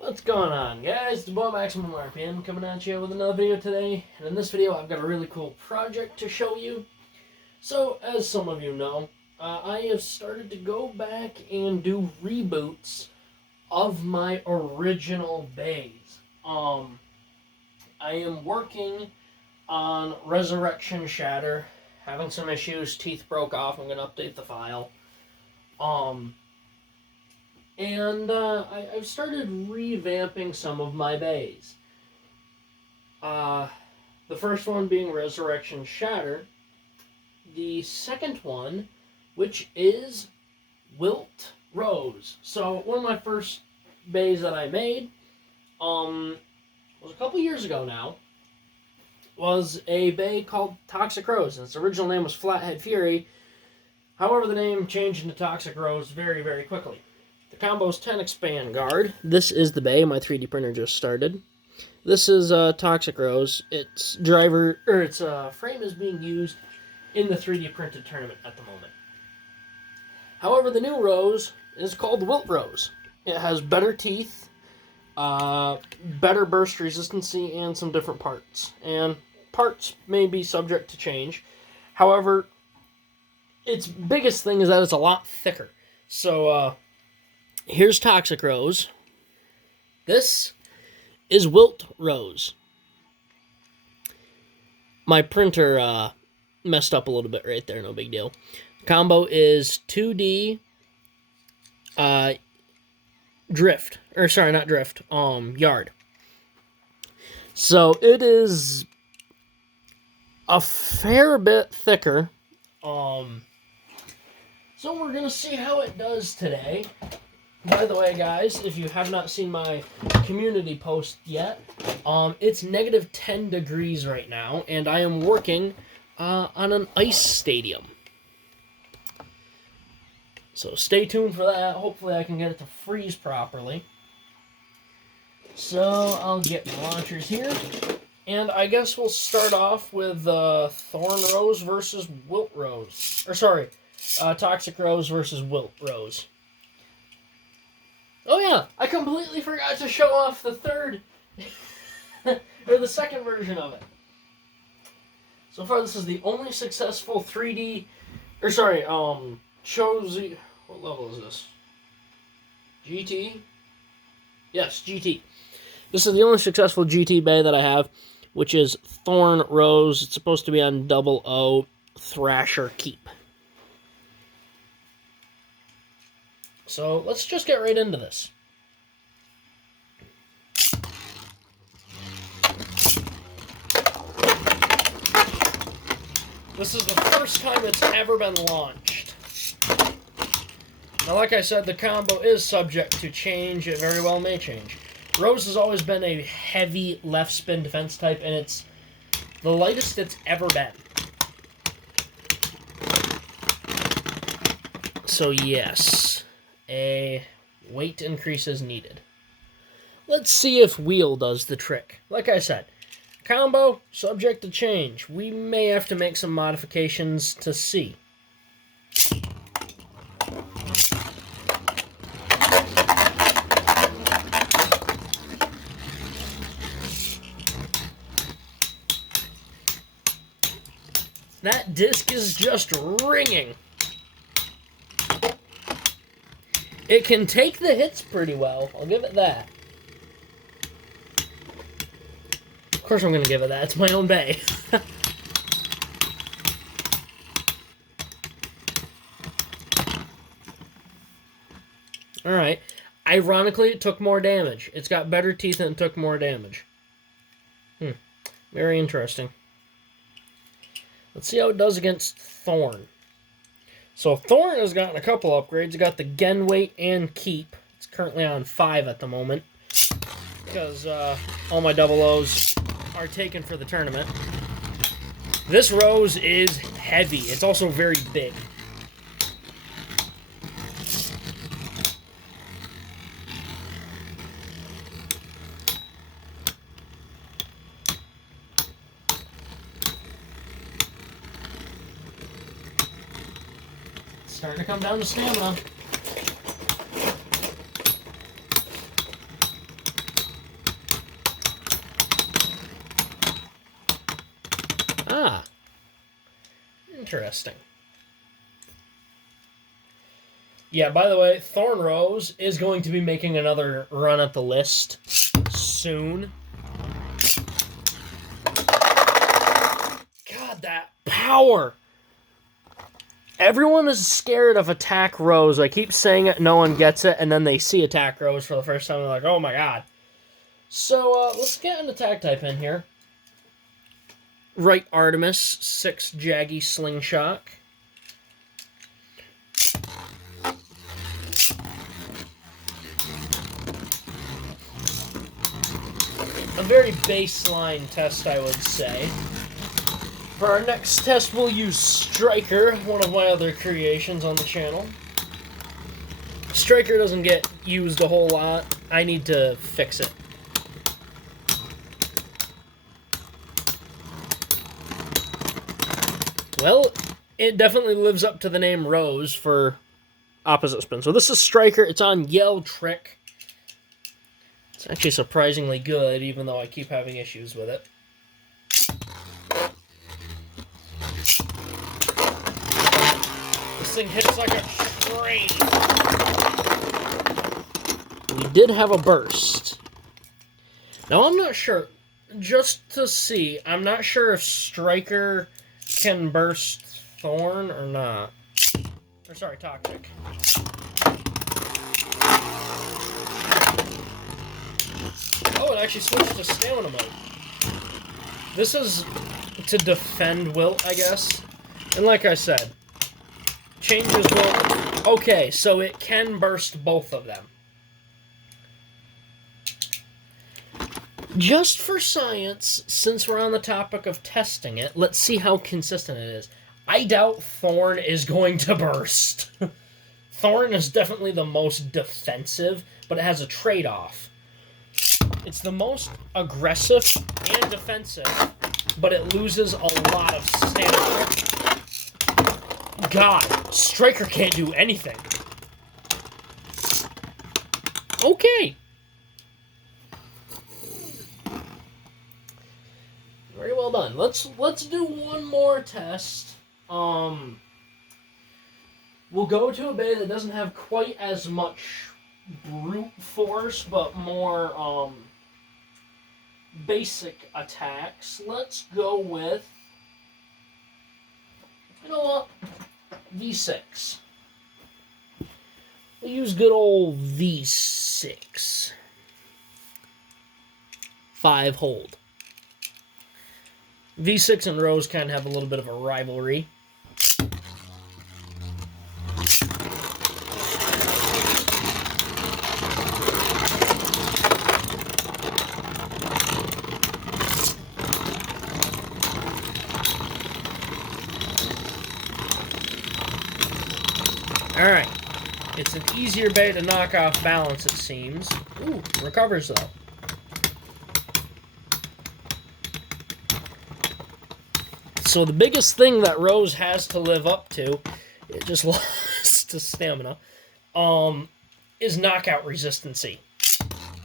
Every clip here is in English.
What's going on, guys? The boy Maximum RPM coming at you with another video today. And in this video, I've got a really cool project to show you. So, as some of you know, I have started to go back and do reboots of my original bays. I am working on Resurrection Shatter, having some issues, teeth broke off, I'm going to update the file. I've started revamping some of my bays. The first one being Resurrection Shatter. The second one, which is Wilt Rose. So one of my first bays that I made, was a couple years ago now, was a bay called Toxic Rose. And its original name was Flathead Fury. However, the name changed into Toxic Rose very, very quickly. The combo is 10 expand guard. This is the bay. My 3D printer just started. This is Toxic Rose. Its frame is being used in the 3D printed tournament at the moment. However, the new Rose is called Wilt Rose. It has better teeth, better burst resistancy, and some different parts. And parts may be subject to change. However, its biggest thing is that it's a lot thicker. So, here's Toxic Rose. This is Wilt Rose. My printer messed up a little bit right there, no big deal. Combo is 2D drift. Or sorry, not drift. Yard. So it is a fair bit thicker. So we're gonna see how it does today. By the way, guys, if you have not seen my community post yet, it's negative 10 degrees right now, and I am working on an ice stadium. So stay tuned for that. Hopefully I can get it to freeze properly. So I'll get my launchers here, and I guess we'll start off with Thorn Rose versus Wilt Rose. Or sorry, Toxic Rose versus Wilt Rose. Oh yeah, I completely forgot to show off the third, or the second version of it. So far, this is the only successful 3D, or sorry, Chozy, what level is this? GT? Yes, GT. This is the only successful GT bay that I have, which is Thorn Rose. It's supposed to be on 00 Thrasher Keep. So let's just get right into this. This is the first time it's ever been launched. Now, like I said, the combo is subject to change. It very well may change. Rose has always been a heavy left spin defense type, and it's the lightest it's ever been. So yes, a weight increase is needed. Let's see if wheel does the trick. Like I said, combo, subject to change. We may have to make some modifications to see. That disc is just ringing. It can take the hits pretty well. I'll give it that. Of course I'm going to give it that. It's my own bay. Alright. Ironically, it took more damage. It's got better teeth and it took more damage. Very interesting. Let's see how it does against Thorn. So Thorn has gotten a couple upgrades. It got the Gen Weight and Keep. It's currently on 5 at the moment, because all my 00s are taken for the tournament. This Rose is heavy. It's also very big. Starting to come down to stamina. Ah, interesting. Yeah, by the way, Thorn Rose is going to be making another run at the list soon. God, that power! Everyone is scared of Attack Rose. I keep saying it, no one gets it, and then they see Attack Rose for the first time, and they're like, oh my god. So, let's get an attack type in here. Right Artemis, 6 Jaggy Slingshot. A very baseline test, I would say. For our next test, we'll use Striker, one of my other creations on the channel. Striker doesn't get used a whole lot. I need to fix it. Well, it definitely lives up to the name Rose for opposite spin. So this is Striker. It's on Yell Trick. It's actually surprisingly good, even though I keep having issues with it. This thing hits like a train. We did have a burst. Now, I'm not sure. Just to see, I'm not sure if Striker can burst Thorn or not. Or, sorry, Toxic. Oh, it actually switched to Stamina mode. This is to defend Wilt, I guess. And like I said, changes Wilt. Okay, so it can burst both of them. Just for science, since we're on the topic of testing it, let's see how consistent it is. I doubt Thorn is going to burst. Thorn is definitely the most defensive, but it has a trade-off. It's the most aggressive and defensive, but it loses a lot of stamina. God, Striker can't do anything. Okay. Very well done. Let's do one more test. We'll go to a bay that doesn't have quite as much brute force, but more basic attacks. Let's go with, you know what, V6. We'll use good old V6. 5 hold. V6 and Rose kind of have a little bit of a rivalry. Alright. It's an easier bay to knock off balance, it seems. Ooh, recovers though. So the biggest thing that Rose has to live up to, it just lost to stamina, is knockout resistancy.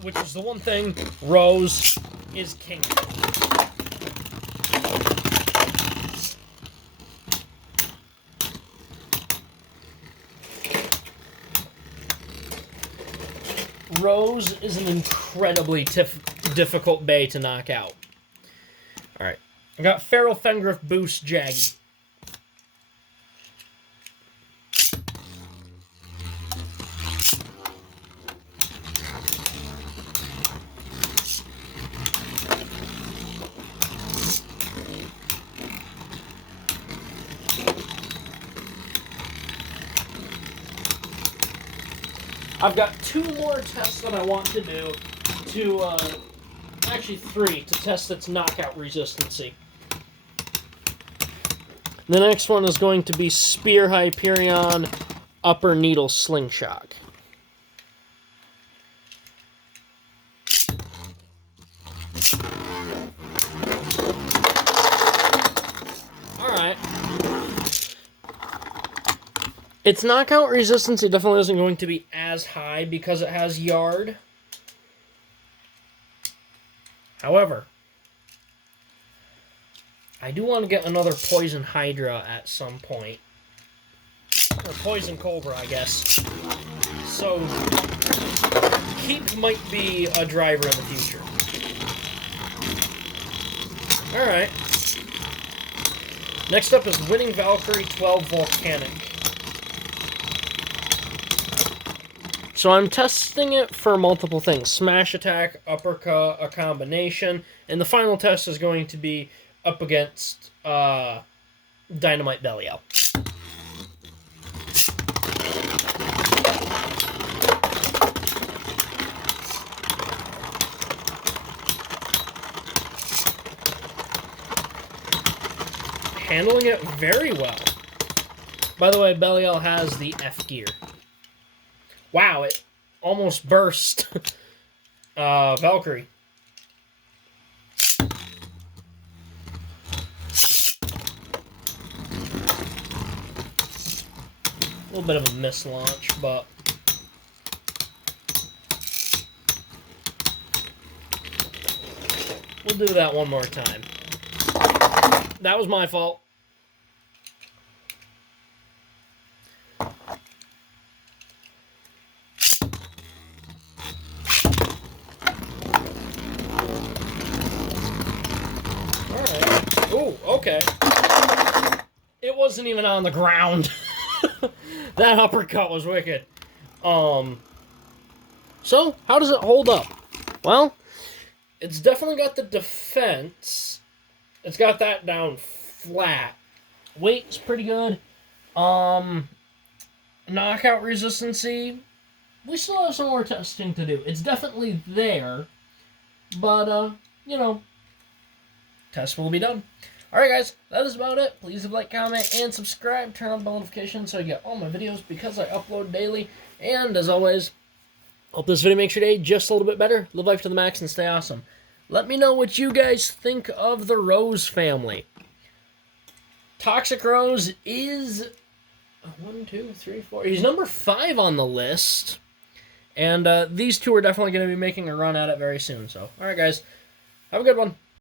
Which is the one thing Rose is king of. Rose is an incredibly difficult bay to knock out. Alright. I got Feral Fengriff Boost Jaggy. I've got 2 more tests that I want to do to, actually 3, to test its knockout resistancy. The next one is going to be Spear Hyperion Upper Needle Slingshot. Alright. Its knockout resistancy definitely isn't going to be as high because it has Yard. However, I do want to get another Poison Hydra at some point. Or Poison Cobra, I guess. So, Keep might be a driver in the future. Alright. Next up is Winning Valkyrie 12 Volcanic. So I'm testing it for multiple things. Smash attack, uppercut, a combination, and the final test is going to be up against Dynamite Belial. Handling it very well. By the way, Belial has the F gear. Wow, it almost burst Valkyrie. A little bit of a mislaunch, but we'll do that one more time. That was my fault. Alright. Ooh, okay. It wasn't even on the ground. That uppercut was wicked. So, how does it hold up? Well, it's definitely got the defense. It's got that down flat. Weight's pretty good. Knockout resistancy, we still have some more testing to do. It's definitely there, but, you know, test will be done. Alright guys, that is about it. Please leave a like, comment, and subscribe. Turn on bell notifications so you get all my videos because I upload daily. And as always, hope this video makes your day just a little bit better. Live life to the max and stay awesome. Let me know what you guys think of the Rose family. Toxic Rose is 1, 2, 3, 4. He's number 5 on the list. And these two are definitely going to be making a run at it very soon. So, alright guys, have a good one.